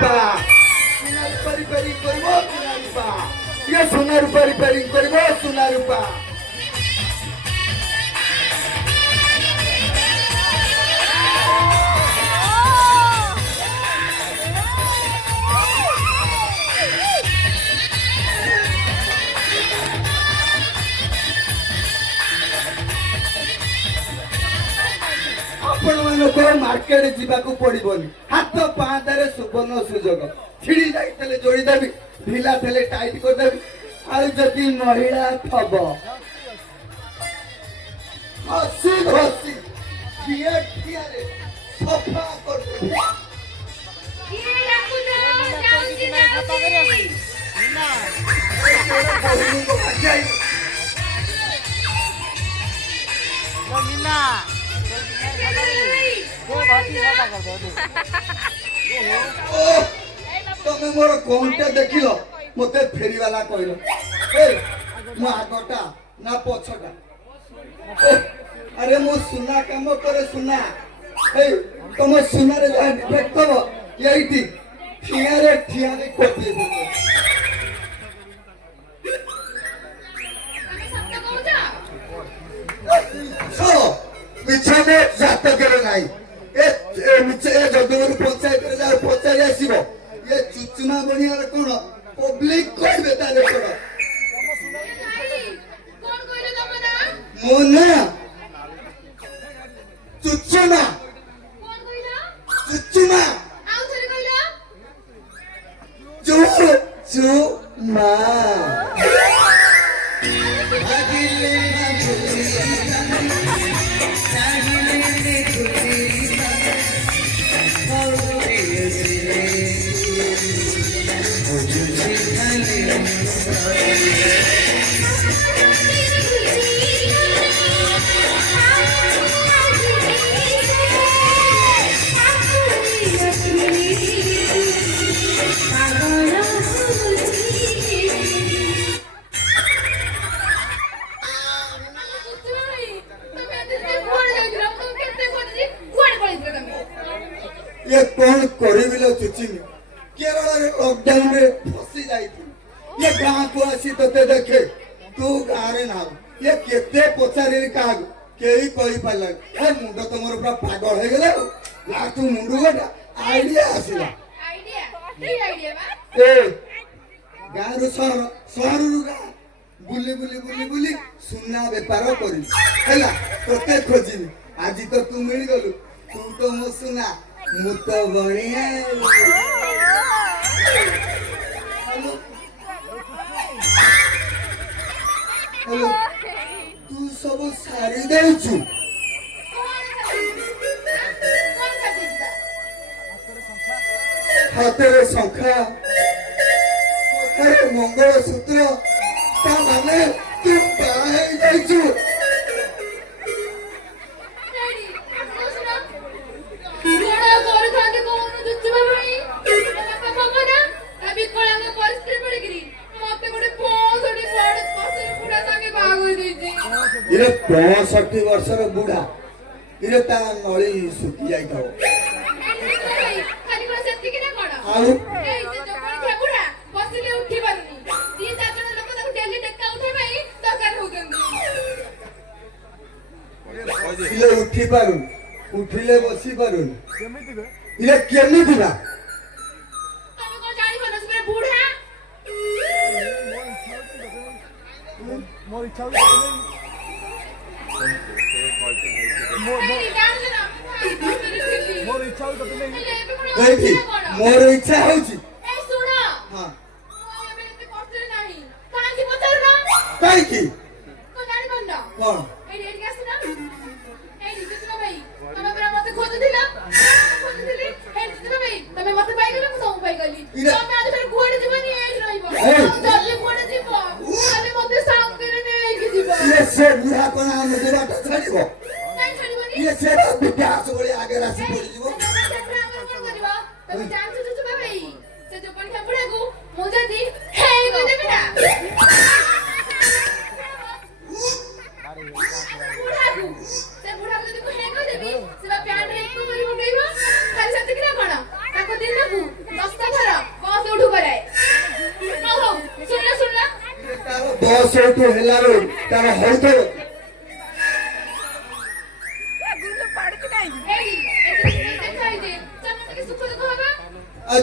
ରୂପା ସୁନା ରୂପା ରିପେୟାରିଂ କରିବ ସୁନା ରୂପା ଇଏ ସୁନା ରୂପା ରିପେୟାରିଂ କରିବ ସୁନା ରୂପା मार्केट जीवाकू पड़ोनी हाथ पाहारे सुवर्ण सुजोग छिड़ी जाइए जोड़ीदेवी ढिला थे टाइट करदेवी आदि महिला थब हसी हसी सफा कर तमे मोर कौनटे देखिल मते फेरीवाला कहल मो आगटा ना पछटा अरे मो सुना काम करे सुना तुम सुना रे जहाँ डिफेक्ट थब यही ठिया रे कोपी मिछने जातक नहीं जदूर पंचायत पचारि आसब ये चुचुना बनियार कौन पब्लिक कहबे तारे कौन मो ना चुचुना चुचुना चुचुना ये कौन करिबिलो चुचिनी केरल लॉकडाउन रे फसी जाइथि ये गां को आसी तते देखे तू गां रे ना ये केते पचारि का केही कहि पाला ए मुंड तमर पूरा पागल हे गेले ला तू मुंड गोटा आईडिया आसीला आईडिया की आईडिया बा ए गां रो शहर रो गां बुली बुली बुली बुली सुना व्यापार करी हैला तते खोजिनी आज तो तू मिल गलु तू तो मो सुना मुत बढ़िया हेलो तू सब सारी देछु हाथरे शंखा हाथरे मंगल सूत्र ता माने तू बाहे जाइछु इरे 65 वर्षर बुढ़ा इरे ता नली सुखी जाई थाओ खाली को सेति कि ना कोन आउ ए जो कोन के बुढ़ा बसिले उठी पारुनी 3-4 जण लोक ताको डेली टेका उठे भाई दरकार होगन बसिले उठी पारुन उठिले बसी पारुन केमिति बे इरे केमिति बा तमे को जानि बनस बे बुढ़ा मोर इच्छा होई मोर इच्छा हो तो नहीं मोर इच्छा होची ए सुनो हां मोर एबे एते कष्ट नाही काहे की पचार ना काहे की को जानि बंदा कोन ए रेडी आसी ना ए जितना भाई तमे बरा मते खोज दिला खोज दिली ए जितना भाई तमे मते पाई गेलो को सब पाई गली तमे आज फेर गुआडे जीवनी ए रहइबो जल्दी गुआडे जीवो खाली मते सांग करे नै कि जीवो ये से बुढ़ा कोन आ मुझे बाट छाड़िबो नहीं छाड़िबोनी ये से विकास बोले आगे राशि पड़ी जीवो तमे जान से जुबा भाई से जो कोन के बुढ़ा को मुझे दी हे को देबे ना बुढ़ा को से बुढ़ा को देखो हे को देबी से प्यार रे को करी मुंडईबो खाली सत्य कि ना कोन ताको दिन को 10 टा ତୁ ହେଲା ବେଳୁ ତାର ହଉଥିବ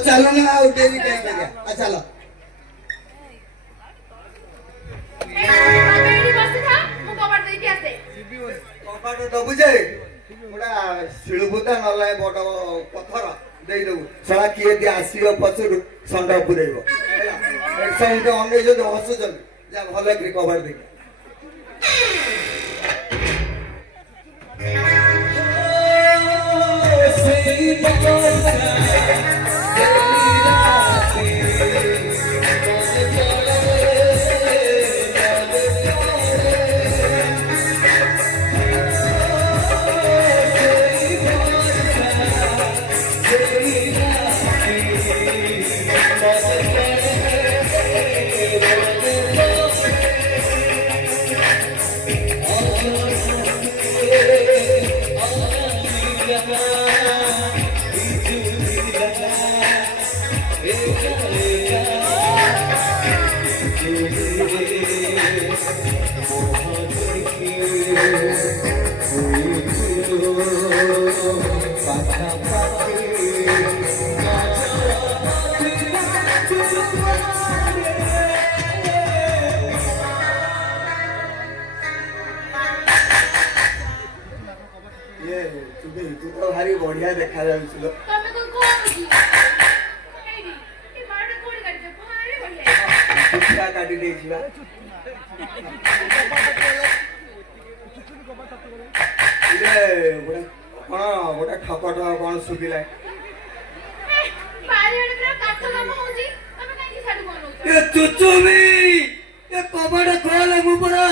ଚାଲ ନା ଆଉ ଡେରି କାହିଁ କରିବା ଚାଲ କବାଟ ଦବୁ ଯେ ଗୋଟା ଶିଳୁଭୂତା ନହେଲେ ବଡ ପଥର ଦେଇଦବୁ ଶଳା କିଏ ଯଦି ଆସିବ ପଛରୁ ଷଣ୍ଢ ପୁରେଇବ ସମସ୍ତେ ଅନେଇଛନ୍ତି ହସୁଛନ୍ତି ଯା ଭଲ କରି କବାଟ ଦେଖି तू तो भारी बढ़िया देखा जाउछिल तमे को कोन एडी ए मारडा कोडी काटी दे भारी बढ़िया कुछा काटी दे छिबा इले बड़ा ठपट कोन सुबिला बारी एडे पूरा काठ काम होजी तमे काई की साडू कोन ए चुचुबी ए कबड़ खोल मु पूरा